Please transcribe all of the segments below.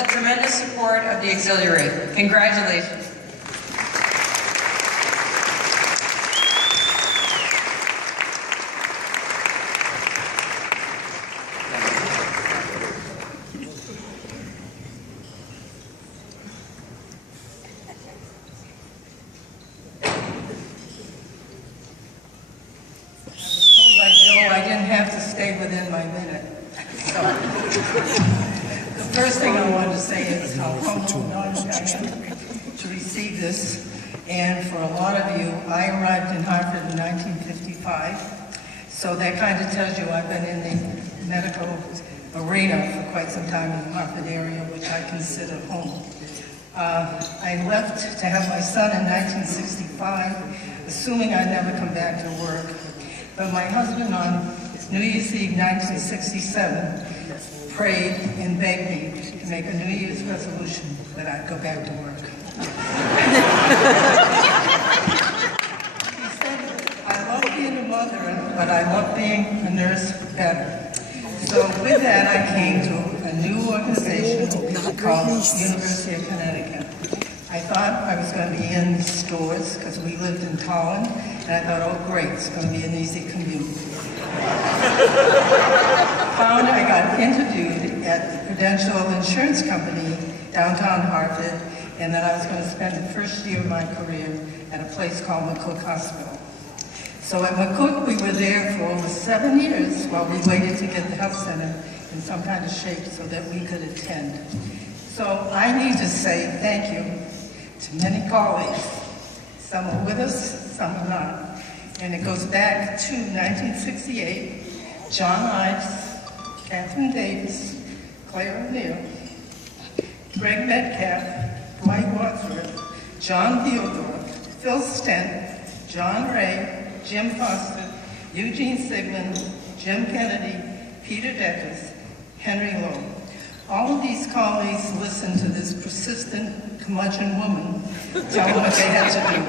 the tremendous support of the auxiliary. Congratulations. I didn't have to stay within my minute. So, the first thing I wanted to say is how humble and honored I am to receive this. And for a lot of you, I arrived in Hartford in 1955. So that kind of tells you I've been in the medical arena for quite some time in the Hartford area, which I consider home. I left to have my son in 1965, assuming I'd never come back to work. But my husband on New Year's Eve 1967 prayed and begged me to make a New Year's resolution that I'd go back to work. He said, I love being a mother, but I love being a nurse better. So with that, I came to a new organization called University of Connecticut. I thought I was going to be in stores because we lived in Tolland, and I thought, oh great, it's going to be an easy commute. Found I got interviewed at the Prudential Insurance Company downtown Hartford, and that I was going to spend the first year of my career at a place called McCook Hospital. So at McCook, we were there for over 7 years while we waited to get the health center in some kind of shape so that we could attend. So I need to say thank you to many colleagues. Some are with us, some are not. And it goes back to 1968, John Ives, Catherine Davis, Claire O'Neill, Greg Metcalf, Dwight Wadsworth, John Theodore, Phil Stent, John Ray, Jim Foster, Eugene Sigmund, Jim Kennedy, Peter Deckers, Henry Lowe. All of these colleagues listened to this persistent, curmudgeon woman tell them what they had to do.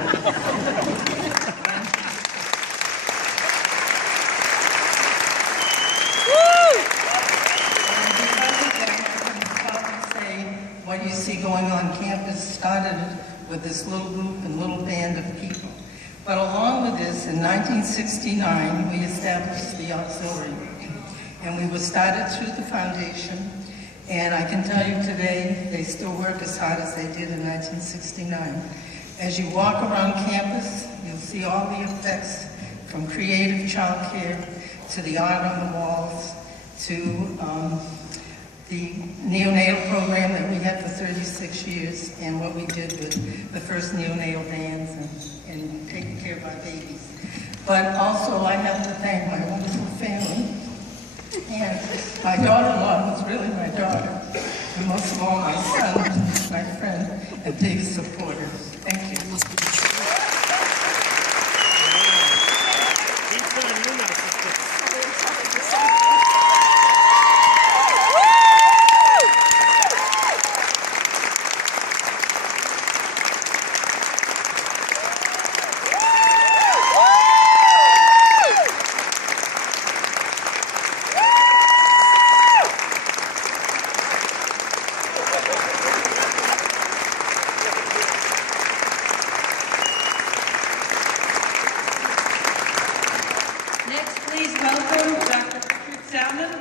What you see going on campus started with this little group and little band of people. But along with this, in 1969, we established the auxiliary. And we were started through the foundation. And I can tell you today, they still work as hard as they did in 1969. As you walk around campus, you'll see all the effects from creative childcare to the art on the walls to the neonatal program that we had for 36 years and what we did with the first neonatal vans and taking care of our babies. But also I have to thank my wonderful family and my daughter-in-law, who's really my daughter, and most of all my son, my friend, and biggest supporter. Thank you. Next, please welcome Dr. Salmon.